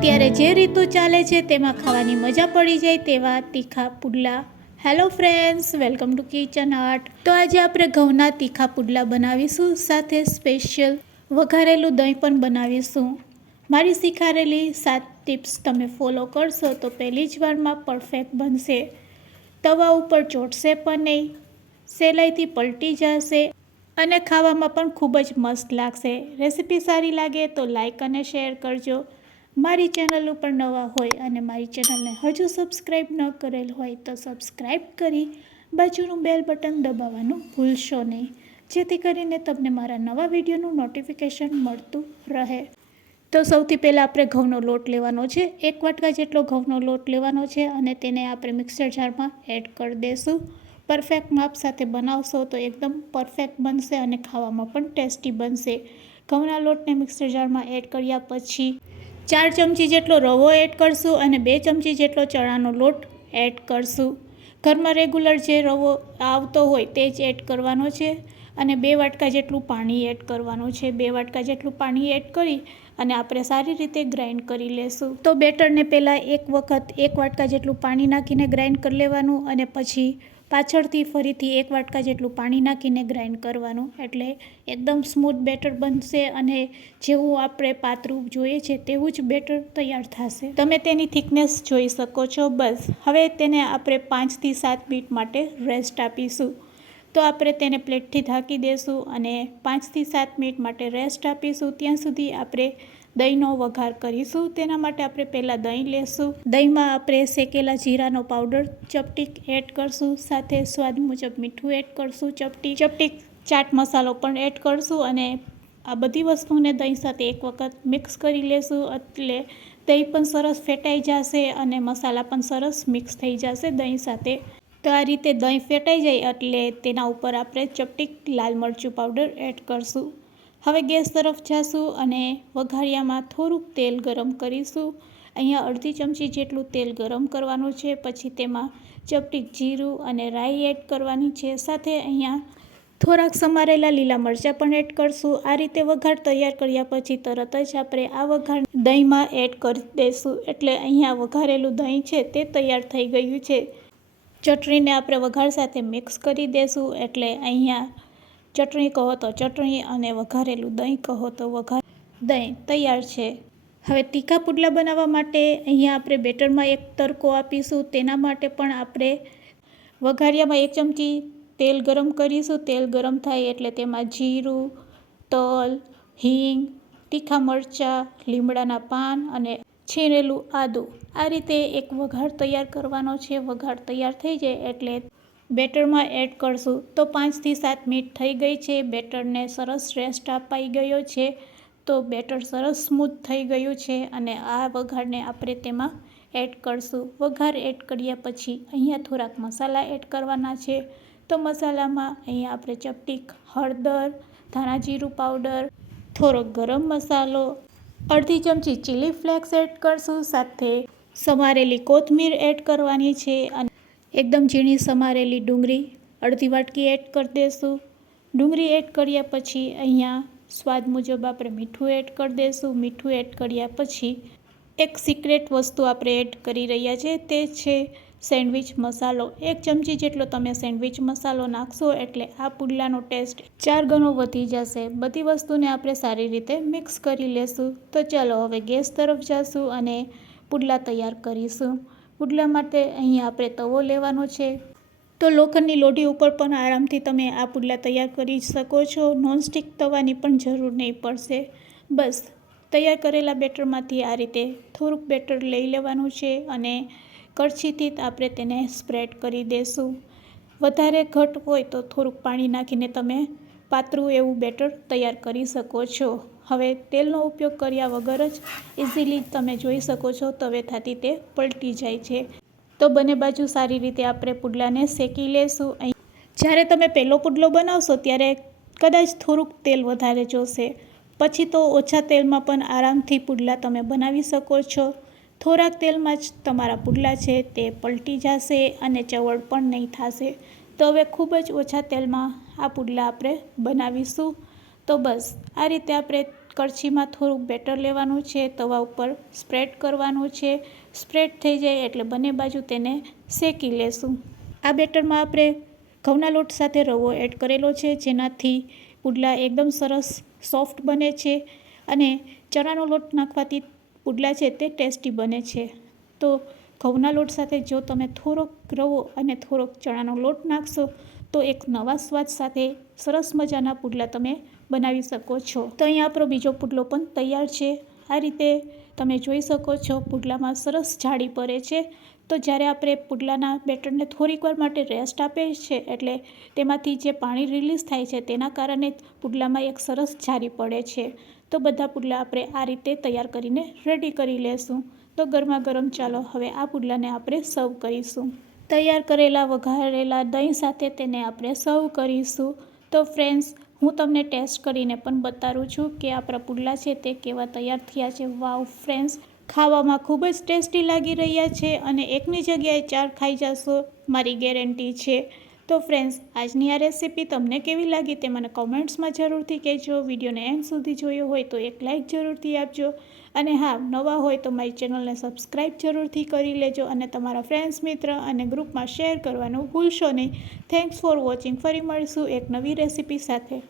અત્યારે જે ઋતુ ચાલે છે તેમાં ખાવાની મજા પડી જાય તેવા તીખા પુડલા. Hello friends, welcome to kitchen art. તો આજે આપણે ઘઉંના તીખા પુડલા બનાવીશું, સાથે સ્પેશિયલ વઘારેલું દહીં પણ બનાવીશું. મારી શીખારેલી 7 ટિપ્સ તમે ફોલો કરશો તો પહેલી જ વારમાં પરફેક્ટ બનશે. તવા ઉપર ચોટશે પણ નહીં, સહેલાઈથી પલટી જશે અને ખાવામાં પણ ખૂબ જ મસ્ત લાગશે. રેસીપી સારી લાગે તો લાઈક અને શેર કરજો. મારી ચેનલ ઉપર નવા હોય અને મારી ચેનલને હજુ સબસ્ક્રાઈબ ન કરેલ હોય તો સબસ્ક્રાઈબ કરી બાજુનું બેલ બટન દબાવવાનું ભૂલશો નહીં, જેથી કરીને તમને મારા નવા વિડીયોનું નોટિફિકેશન મળતું રહે. તો સૌથી પહેલાં આપણે ઘઉંનો લોટ લેવાનો છે. 1 વાટકા જેટલો ઘઉંનો લોટ લેવાનો છે અને તેને આપણે મિક્સર જારમાં એડ કરી દઈશું. પરફેક્ટ માપ સાથે બનાવશો તો એકદમ પરફેક્ટ બનશે અને ખાવામાં પણ ટેસ્ટી બનશે. ઘઉંના લોટને મિક્સર જારમાં એડ કર્યા પછી 4 ચમચી જેટલો રવો એડ કરશું અને 2 ચમચી જેટલો ચણાનો લોટ એડ કરશું. ઘરમાં રેગ્યુલર જે રવો આવતો હોય તે જ એડ કરવાનો છે અને 2 વાટકા જેટલું પાણી એડ કરવાનું છે. 2 વાટકા જેટલું પાણી એડ કરી અને આપણે સારી રીતે ગ્રાઇન્ડ કરી લેશું. તો બેટરને પહેલાં એક વખત 1 વાટકા જેટલું પાણી નાખીને ગ્રાઇન્ડ કરી લેવાનું અને પછી પાછળથી ફરીથી 1 વાટકા જેટલું પાણી નાખીને ગ્રાઇન્ડ કરવાનું, એટલે એકદમ સ્મૂથ બેટર બનશે અને જેવું આપણે પાતળું જોઈએ છે તેવું જ બેટર તૈયાર થશે. તમે તેની થિકનેસ જોઈ શકો છો. બસ હવે તેને આપણે 5 થી 7 મિનિટ માટે રેસ્ટ આપીશું. તો આપણે તેને પ્લેટથી ઢાંકી દઈશું અને 5 થી 7 મિનિટ માટે રેસ્ટ આપીશું. ત્યાં સુધી આપણે દહીંનો વઘાર કરીશું. તેના માટે આપણે પહેલાં દહીં લેશું. દહીંમાં આપણે શેકેલા જીરાનો પાવડર ચપટીક એડ કરશું, સાથે સ્વાદ મુજબ મીઠું એડ કરશું, ચપટીક ચાટ મસાલો પણ એડ કરશું અને આ બધી વસ્તુને દહીં સાથે એક વખત મિક્સ કરી લેશું, એટલે દહીં પણ સરસ ફેટાઈ જશે અને મસાલા પણ સરસ મિક્સ થઈ જશે દહીં સાથે. તો આ રીતે દહીં ફેટાઈ જાય એટલે તેના ઉપર આપણે ચપટીક લાલ મરચું પાવડર એડ કરશું. હવે ગેસ તરફ જાશું અને વઘારિયામાં થોડુંક તેલ ગરમ કરીશું. અહીંયા અડધી ચમચી જેટલું તેલ ગરમ કરવાનું છે. પછી તેમાં ચપટીક જીરું અને રાઈ એડ કરવાની છે. સાથે અહીંયા થોડાક સમારેલા લીલા મરચાં પણ એડ કરશું. આ રીતે વઘાર તૈયાર કર્યા પછી તરત જ આપણે આ વઘાર દહીંમાં એડ કરી દઈશું, એટલે અહીંયા વઘારેલું દહીં છે તે તૈયાર થઈ ગયું છે. ચટણીને આપણે વઘાર સાથે મિક્સ કરી દઈશું, એટલે અહીંયા ચટણી કહો તો ચટણી અને વઘારેલું દહીં કહો તો વઘાર દહીં તૈયાર છે. હવે તીખા પુડલા બનાવવા માટે અહીંયા આપણે બેટરમાં એક તરકો આપીશું. તેના માટે પણ આપણે વઘારિયામાં 1 ચમચી તેલ ગરમ કરીશું. તેલ ગરમ થાય એટલે તેમાં જીરું, તલ, હિંગ, તીખા મરચાં, લીમડાના પાન અને છીણેલું આદું, આ રીતે એક વઘાર તૈયાર કરવાનો છે. વઘાર તૈયાર થઈ જાય એટલે બેટરમાં એડ કરશું. તો 5 થી 7 મિનિટ થઈ ગઈ છે. બેટરને સરસ રેસ્ટ અપાઈ ગયો છે. તો બેટર સરસ સ્મૂથ થઈ ગયું છે અને આ વઘારને આપણે તેમાં એડ કરશું. વઘાર એડ કર્યા પછી અહીંયા થોડાક મસાલા એડ કરવાના છે. તો મસાલામાં અહીંયા આપણે ચપટીક હળદર, ધાણા જીરું પાવડર, થોડો ગરમ મસાલો, અડધી ચમચી ચીલી ફ્લેક્સ એડ કરશું. સાથે સમારેલી કોથમીર એડ કરવાની છે અને એકદમ ઝીણી સમારેલી ડુંગળી અડધી વાટકી એડ કરી દઈશું. ડુંગળી એડ કર્યા પછી અહીંયા સ્વાદ મુજબ આપણે મીઠું એડ કરી દઈશું. મીઠું એડ કર્યા પછી એક સિક્રેટ વસ્તુ આપણે એડ કરી રહ્યા છીએ, તે છે સેન્ડવિચ મસાલો. 1 ચમચી જેટલો તમે સેન્ડવિચ મસાલો નાખશો એટલે આ પુડલાનો ટેસ્ટ 4 ગણો વધી જશે. બધી વસ્તુને આપણે સારી રીતે મિક્સ કરી લેશું. તો ચાલો હવે ગેસ તરફ જઈશું અને પુડલા તૈયાર કરીશું. પુડલા માટે અહીંયા આપણે તવો લેવાનો છે. તો લોખંડની લોઢી ઉપર પણ આરામથી તમે આ પુડલા તૈયાર કરી શકો છો. નોનસ્ટિક તવાની પણ જરૂર નહીં પડશે. બસ તૈયાર કરેલા બેટરમાંથી આ રીતે થોડુંક બેટર લઈ લેવાનું છે અને કળછીથી આપણે તેને સ્પ્રેડ કરી દઈશું. વધારે ઘટ હોય તો થોડુંક પાણી નાખીને તમે પાતળું એવું બેટર તૈયાર કરી શકો છો. હવે તેલનો ઉપયોગ કર્યા વગર જ ઇઝીલી તમે જોઈ શકો છો તવેથાથી તે પલટી જાય છે. તો બંને બાજુ સારી રીતે આપણે પુડલાને શેકી લેશું. જ્યારે તમે પહેલો પુડલો બનાવશો ત્યારે કદાચ થોડુંક તેલ વધારે જોશે, પછી તો ઓછા તેલમાં પણ આરામથી પુડલા તમે બનાવી શકો છો. થોડાક તેલમાં જ તમારા પુડલા છે તે પલટી જશે અને ચવડ પણ નહીં થશે. તો હવે ખૂબ જ ઓછા તેલમાં આ પુડલા આપણે બનાવીશું. તો બસ આ રીતે આપણે કળછીમાં થોડુંક બેટર લેવાનું છે, તવા ઉપર સ્પ્રેડ કરવાનું છે. સ્પ્રેડ થઈ જાય એટલે બંને બાજુ તેને શેકી લેશું. આ બેટરમાં આપણે ઘઉંના લોટ સાથે રવો એડ કરેલો છે, જેનાથી પુડલા એકદમ સરસ સોફ્ટ બને છે અને ચણાનો લોટ નાખવાથી પુડલા છે તે ટેસ્ટી બને છે. તો ઘઉંના લોટ સાથે જો તમે થોડોક રવો અને થોડોક ચણાનો લોટ નાખશો તો એક નવા સ્વાદ સાથે સરસ મજાના પુડલા તમે બનાવી શકો છો. તો અહીંયા આપણો બીજો પુડલો પણ તૈયાર છે. આ રીતે તમે જોઈ શકો છો પુડલામાં સરસ જાળી પડે છે. તો જ્યારે આપણે પુડલાના બેટરને થોડીક વાર માટે રેસ્ટ આપે છે એટલે તેમાંથી જે પાણી રિલીઝ થાય છે તેના કારણે પુડલામાં એક સરસ જાળી પડે છે. તો બધા પુડલા આપણે આ રીતે તૈયાર કરીને રેડી કરી લેશું. તો ગરમા ગરમ ચાલો હવે આ પુડલાને આપણે સર્વ કરીશું. તૈયાર કરેલા વઘારેલા દહીં સાથે તેને આપણે સર્વ કરીશું. તો ફ્રેન્ડ્સ, હું તમને ટેસ્ટ કરીને પણ બતાવું છું કે આપણા પુડલા છે તે કેવા તૈયાર થયા છે. વાવ ફ્રેન્ડ્સ, ખાવામાં ખૂબ જ ટેસ્ટી લાગી રહ્યા છે અને એકની જગ્યાએ 4 ખાઈ જશો મારી ગેરંટી છે. તો ફ્રેન્ડ્સ, આજની આ રેસીપી તમને કેવી લાગી તે મને કોમેન્ટ્સમાં જરૂરથી કહેજો. વિડીયોને એન્ડ સુધી જોયો હોય તો એક લાઇક જરૂરથી આપજો અને હા, નવા હોય તો મારી ચેનલને સબસ્ક્રાઈબ જરૂરથી કરી લેજો અને તમારા ફ્રેન્ડ્સ, મિત્ર અને ગ્રુપમાં શેર કરવાનું ભૂલશો નહીં. Thanks for watching. ફરી મળીશું એક નવી રેસીપી સાથે.